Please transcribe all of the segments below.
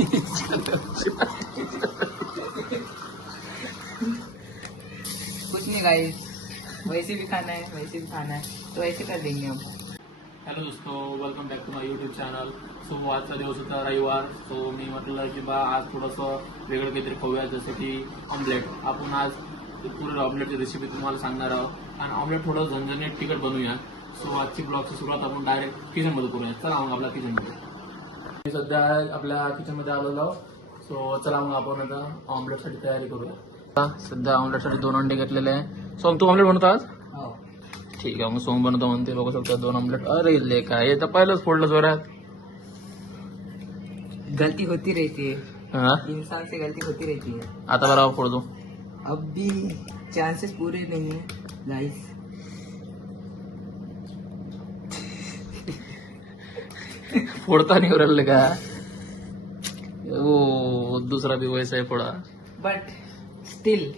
कुछ नहीं गाइस, वैसे भी खाना है वैसे भी खाना है तो ऐसे कर देंगे हम। हॅलो दोस्तों, welcome back to my YouTube channel. So आजचा दिवस होता रविवार. सो मी म्हटलं की बा आज थोडंसं वेगळं काहीतरी खाऊया, जसं की ऑमलेट. आपण आज पूर्ण ऑमलेटची रेसिपी तुम्हाला सांगणार आहोत आणि ऑमलेट थोडं झणझणीत तिखट बनवूया. सो आजची ब्लॉगची सुरुवात आपण डायरेक्ट किचनमध्ये करूया. चला मग आपल्या किचनमध्ये. मी सध्या आपल्या किचनमध्ये आलेलो आहोत. सो चला मग आपण आता ऑमलेटसाठी तयारी करूया. सध्या ऑमलेटसाठी 2 अंडे घेतलेले आहे. सो तू ऑमलेट बनवतो आज? हो. ठीक आहे, मग सोम बनवतो म्हणते. बघू शकता 2 ऑमलेट. अरे ले काय, हे तर पहिलंच फोडलं जोरात. गलती होती रहती है, हा, इंसान से गलती होती रहती है. आता बरोबर फोडतो. अब भी चांसेस पूरे नहीं है गाइस. फोडता नहीं उरल का. ओ दूसरा भी वैसा है फोड़ा. बट स्टिल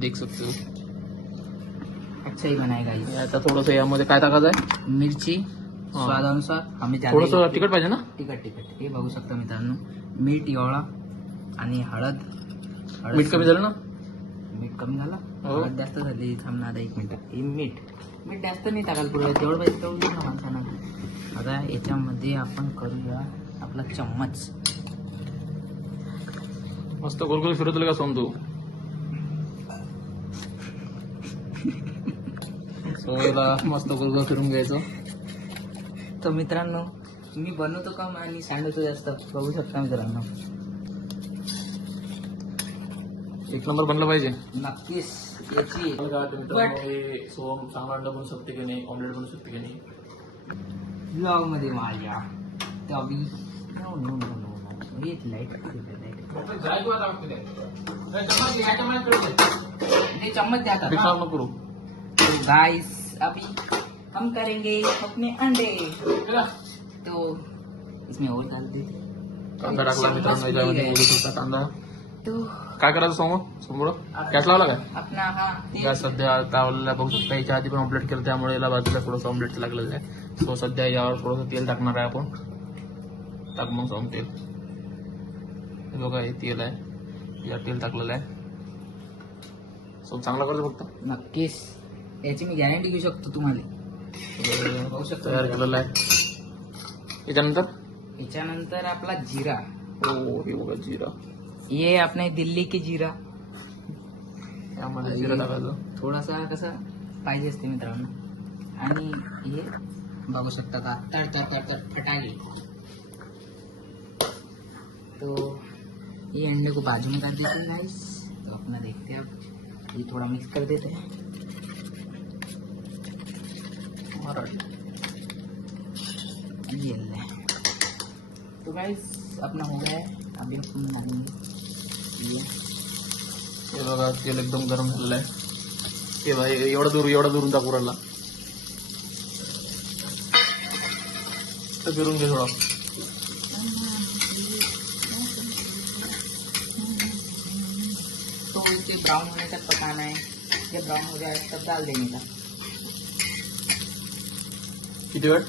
देख सकते हो. अच्छा ही बनाएगा गाइस. आता थोडंसं यामध्ये काय टाकायचं आहे? मिरची स्वादानुसार. आम्ही थोडंसं तिखट पाहिजे ना. तिखट हे बघू शकता मित्रांनो. मीठ एवढा आणि हळद. मीठ कमी झालं ना. मीठ कमी झालं. हो. हळद जास्त झाली. थांब ना आता 1 मिनिट. हे मीठ जास्त नाही टाकायला पुढे. तेवढं पाहिजे तेवढं घेऊ ना माणसानं. आता याच्यामध्ये आपण करूया आपला चम्मच. मस्त गोलगोल फिरवतो का सोम तू? सोयला मस्त गोलगोल फिरून घ्यायचं. तर मित्रांनो, मी बनवतो कम आणि सांडवतो जास्त. बघू शकता मित्रांनो. 1 नंबर बनलं पाहिजे. नक्कीच याची सोम चांगला अंडा बनू शकते की नाही, ऑमलेट बनू शकते की नाही. ब्लॉग मध्ये माझ्या तभी नो नो नो नो ये लाइट चम्मच दे आता. विचार नको करू. तो गाइस अभी हम करेंगे अपने अंडे. तो इसमें और डाल दे. कांदा टाकला मित्रांनो याच्यामध्ये. बघू शकता कांदा. तो काय करायचं समोर गॅस लावला काय? अपना हा गॅस सध्या लावलेला बघू शकता. याच्या आधी पण ऑमलेट केलं त्यामुळे याला बाजूला थोडंसं ऑमलेट लागलेलं आहे. सो सध्या यावर थोडंसं तेल टाकणार आहे आपण. टाक मग सोम तेल. हे बघा हे तेल आहे. या तेल टाकलेलं आहे. सो चांगला करतो फक्त. नक्कीच याची मी गॅरंटी घेऊ शकतो तुम्हाला. बघू शकता तयार केलेलं आहे. याच्यानंतर आपला जिरा. हो हे बघा जिरा. ये अपने दिल्ली की जिरा. यामध्ये जिरा टाकायचं. थोडासा कसा पाहिजे असते मित्रांनो. आणि हे बघू शकता का तड़ फटाके. तो ये अंडे को बाजू में कर देते हैं गाइस. तो अपना देखते हैं अब. ये थोड़ा मिक्स कर देते हैं. ये ले. तो गाइस अपना हो गया है. अभी अपन डालेंगे हे बघा तेल एकदम गरम झालेलं आहे. हे भाई एवढा दूरून टाकू राहिला. तर फिरून घे थोडा. तो इसे ब्राउन होने तक पकाना है. जब ब्राउन हो जाए तब डाल देने का. किती वेळ?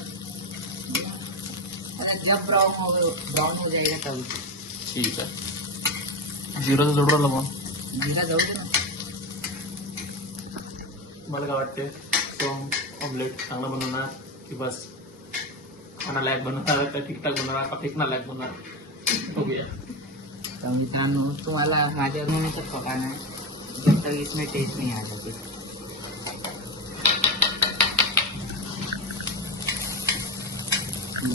मतलब जब ब्राउन हो जाएगा तब. ठीक आहे. जिराचं जोड राहिलं मग. जीरा जाऊ दे ना. मला काय वाटते सोम ऑमलेट चांगला बनवणार की बस खाना लायक बनवणार का ठीकठाक बनवणार का फेकना लायक बनवणार बघूया. तो मित्रांनो तुम्हाला माझ्या रूम तक पकाना है जब तक इसमें टेस्ट नहीं आ जाती.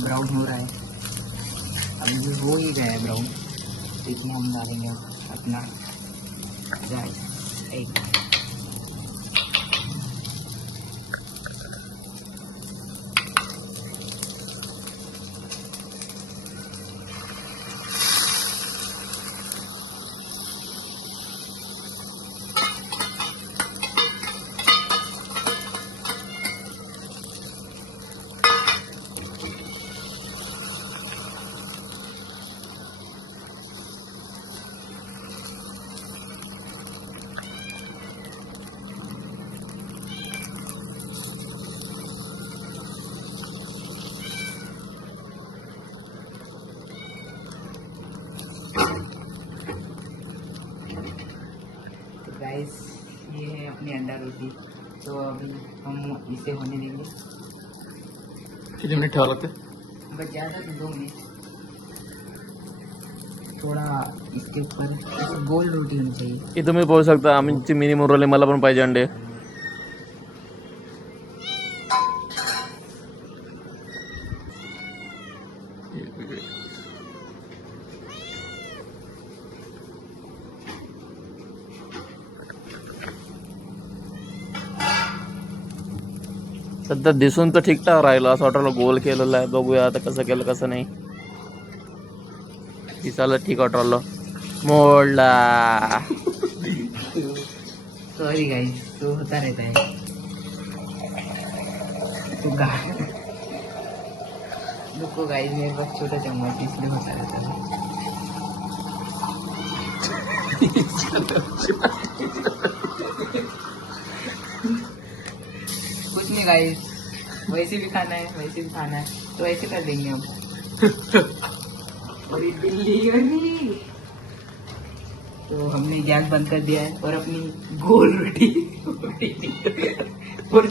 ब्राउन हो रहा है. अब ये हो ही गया है ब्राउन. तो इसमें हम डालेंगे अपना एक. अपनी अंडा रोटी। तो अभी हम इसे होने देंगे, किती मिनिट ठेवावं लागते? बस ज़्यादा तो 2 मिनट। थोड़ा इसके ऊपर गोल रोटी होनी चाहिए। हे तुम्ही पाहू शकता आमची मिनी मुरवले, मला पण पाहिजे अंडे। सध्या दिसून तर ठीकठाक राहिलं, असं वाटलं गोल केलेलं आहे, बघूया आता कसं केलं कसं नाही। दिसायला ठीक वाटलं, मोडला। सॉरी गाइस, तो होता रहता है। तो रुको गाइस, मेरे पास छोटा चम्मच इसलिए होता रहता है। कुछ नहीं गाइस, वैसे भी खाना है, वैसे भी खाना है, तो ऐसे कर देंगे हम। और ये बिल्ली बनी। तो हमने गैस बंद कर दिया है और अपनी गोल रोटी और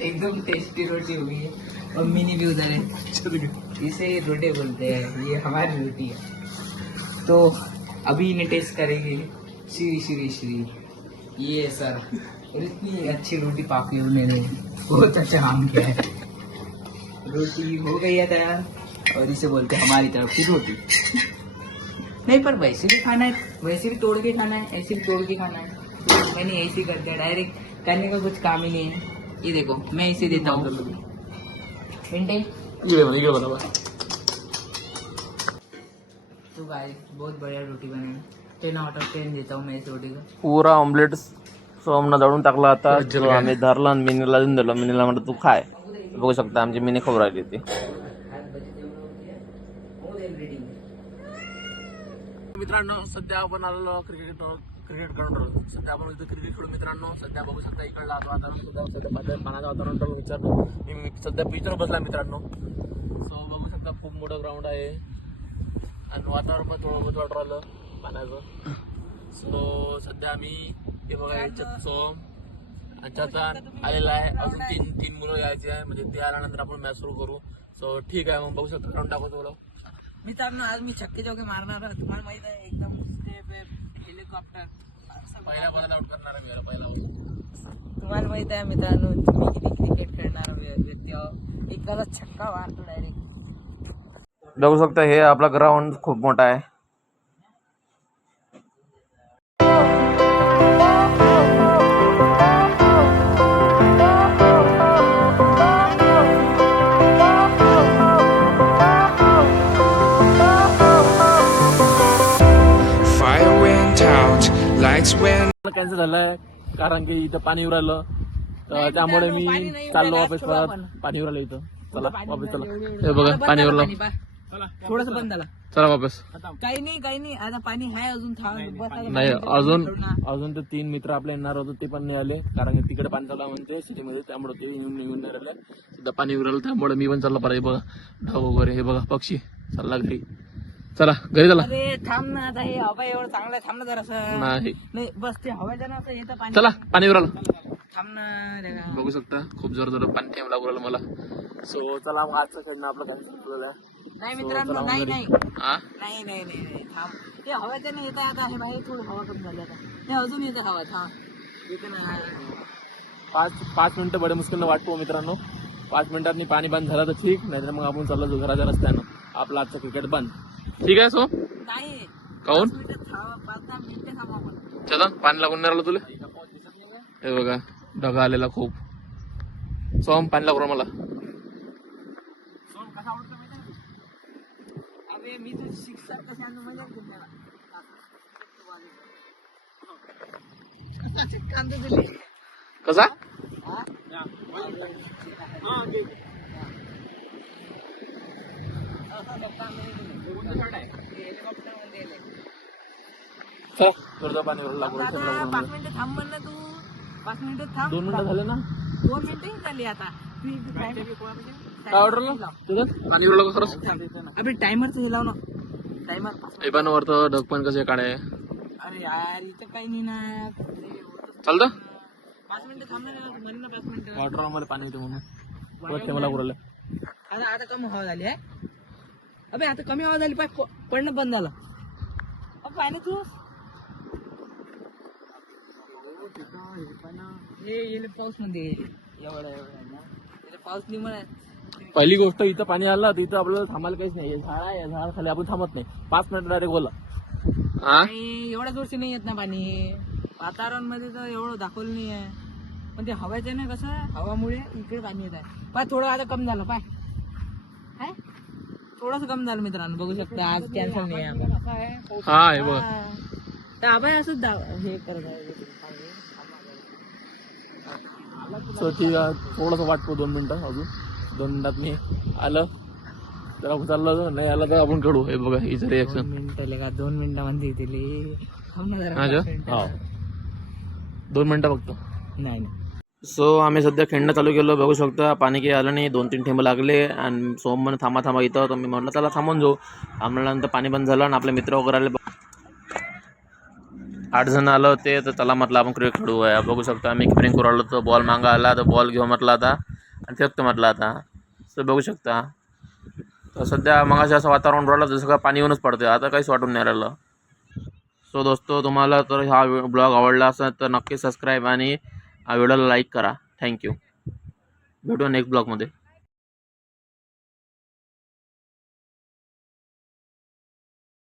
एकदम टेस्टी रोटी हो गई है। और मिनी भी उधर है, इसे रोटी बोलते हैं, ये हमारी रोटी है। तो अभी इन्हें टेस्ट करेंगे। श्री श्री श्री, ये सर, और इतनी अच्छी रोटी पापी उन्होंने बहुत अच्छा काम किया है। रोटी हो गई है तैयार, और इसे बोलते हैं हमारी तरफ की रोटी। नहीं, पर वैसे भी खाना है, वैसे भी तोड़ के खाना है, ऐसे भी तोड़ के खाना है। तो मैंने ऐसे ही कर दिया, डायरेक्ट करने का कुछ काम ही नहीं है। ये देखो, मैं इसे देता हूँ मिंटे। ये बराबर। तो गाइस, बहुत बढ़िया रोटी बनी है, 10 आउट ऑफ 10 देता हूँ मैं इस रोटी को। पुरा ऑमलेट सोमना दळून टाकला आता, जो आम्ही धरला आणि मिनीला देऊन दिलं। मिनीला म्हणलं तू खाय। बघू शकता आमची मिनी खाऊ राहिली ती। मित्रांनो, सध्या आपण आलेलो क्रिकेट ग्राउंडवर। सध्या आपण इथे क्रिकेट खेळू मित्रांनो। सध्या बघू शकता इकडला वातावरण सुद्धा, सध्या पाण्याचं वातावरण तर विचारलो मी सध्या पिचवर बसला मित्रांनो। सो बघू शकता खूप मोठं ग्राउंड आहे आणि वातावरण पण थोडं बहुत वाटू राहिलं पाण्याचं। सो सध्या आम्ही हे बघा याच्यात सोम याच्यात आलेला आहे, अजून तीन मुलं यायचे आहे, म्हणजे ते आल्यानंतर आपण मॅच सुरू करू। सो ठीक आहे, मग बघू शकता ग्राउंड दाखवतो थोडं मित्रांनो। आज मी छक्के चौके मारणार आहे, तुम्हाला माहित आहे, एकदम हेलिकॉप्टर पहिल्या बॉलला आउट करणार आहे मी पहिला। तुम्हाला माहित आहे मित्रांनो, तुम्ही किती क्रिकेट खेळणार व्यक्ती आहो, एकाला छक्का मारतो डायरेक्ट। बघू शकता हे आपला ग्राउंड खूप मोठा आहे। कॅन्सल झालाय कारण की इथं पाणी येऊ राहिलं, त्यामुळे मी चाललो वापस परत। पाणी येऊ राहिलं इथं, चला वापस चला। हे बघा पाणी येऊ राहिलं, थोडस बंद झाला, चला वापस। काही नाही, आता पाणी आहे अजून, नाही अजून ते 3 मित्र आपले येणार होते, ते पण नाही आले कारण की तिकडे पाणी चालू म्हणते सिटीमध्ये, त्यामुळे ते येऊन नाही राहिलं। सध्या पाणी येऊ राहिलं, त्यामुळे मी पण चाललो परत। बघा ढग वगैरे, हे बघा पक्षी, चालला घरी, चला घरी चला। अरे थांब ना, आता हे हवा एवढं चांगलं आहे, थांब ना जरासं। नाही बस ते हवाच्या ना असं येतं पाणी, चला पाणी येऊ राहिलं, थांब ना। बघू शकता खूप जोर पाणी ठेव लागू राहिलं मला। सो चला मग आजचं खेळणं आपलं कॅन्सल केलेलं आहे। नाही मित्रांनो, नाही हा थांब, ते हवाच्या नाही येत आहे आता, हे बाहेर थोडं हवा कमी झाली आता, हे अजून येतं हवा, थांब येतं ना। 5 मिनिटं बडे मुश्किल वाटतो मित्रांनो। 5 मिनिटांनी पाणी बंद झालं तर ठीक, नाहीतर मग आपण चाललो घराच्या रस्त्यानं। आपलं आजचं क्रिकेट बंद, ठीक आहे। सो नाही, काऊन 5-10 मिनिटं थांबा मला। चला, पाणी लागून नाही राहिलं तुला? हे बघा ढगा आलेला खूप। सोम पाणी लागू राहिलं मला। अरे मी तर शिक्षा कशी आणू मजा तुम्हाला, कसा पाणी लागू 5 मिनिटं थांब म्हणलं तू, 5 मिनिटं थांब। 2 मिनिटं झाले ना, 2 मिनिटं झाली आता। काय ऑर्डर तुझं पाणी लागू खरंच? अबे टाइमर तर लाव ना, टाइमर। एबान वरतं ढग पण कसे काढे। अरे यार इथं काही नाही ना, चालतं 5 मिनिटं थांबणार आहे ना, तू म्हणे ना 5 मिनिटं. वॉटर मध्ये पाणी येते म्हणून मला बोललं. आता कमी हवा झाली आहे. अबे आता कमी हवा झाली, पाय पडणं बंद झालं. पाय ना तू हे पाऊस मध्ये एवढा पाऊस नाही म्हणा. पहिली गोष्ट इथं पाणी आलं तर इथं आपल्याला थांबायला काहीच नाही. झाड आहे, झाड खाली आपण थांबत नाही. 5 मिनिट डायरेक्ट बोला. एवढ्या जोरशी नाही येत ना पाणी. वातावरण मध्ये तर एवढं दाखवलं नाही आहे, पण ते हवायचं ना कसं, हवामुळे इकडे पाणी येत आहे. पाय थोडं आता कमी झालं, पाय थोडस कमी झालं मित्रांनो, बघू शकता. आज कॅन्सल नाही आहे. हा हे बघ, तर आबाई असंच हे करत आहे. ठीक आहे, थोडंसं वाटतो 2 मिनिटं अजून. 2 मिनिटात मी आलं तर आपण चाललं, नाही आलं तर आपण काढू. हे बघा हिचं रिएक्शन. 2 मिनिटं का 2 मिनिटामध्ये येतील. 2 मिनिटं फक्त. नाही. सो आम्ही सध्या खेळणं चालू केलं, बघू शकता. पाणी काही आलं नाही, 2-3 थेंब लागले. आणि सोम म्हणे थांबा इथं, तर मी म्हटलं त्याला थांबून जाऊ. आम्हाला पाणी बंद झालं आणि आपले मित्र वगैरे आले. 8 जण आलं होते, तर त्याला म्हटलं आपण क्रिकेट खेळू आहे. बघू शकता आम्ही किपरिंग करू आलो, तर बॉल मागा आला, तर बॉल घेऊ म्हटलं आता आणि फेकतो म्हटलं आता. सो बघू शकता. तर सध्या मगाशी असं वातावरण राहिलं जसं का पाणी येऊनच पडते, आता काहीच वाटून नाही राहिलं. सो दोस्तो, तुम्हाला तर हा ब्लॉग आवडला असेल तर नक्की सबस्क्राईब आणि व्हिडिओला लाईक करा. थँक्यू. भेटू नेक्स्ट ब्लॉगमध्ये.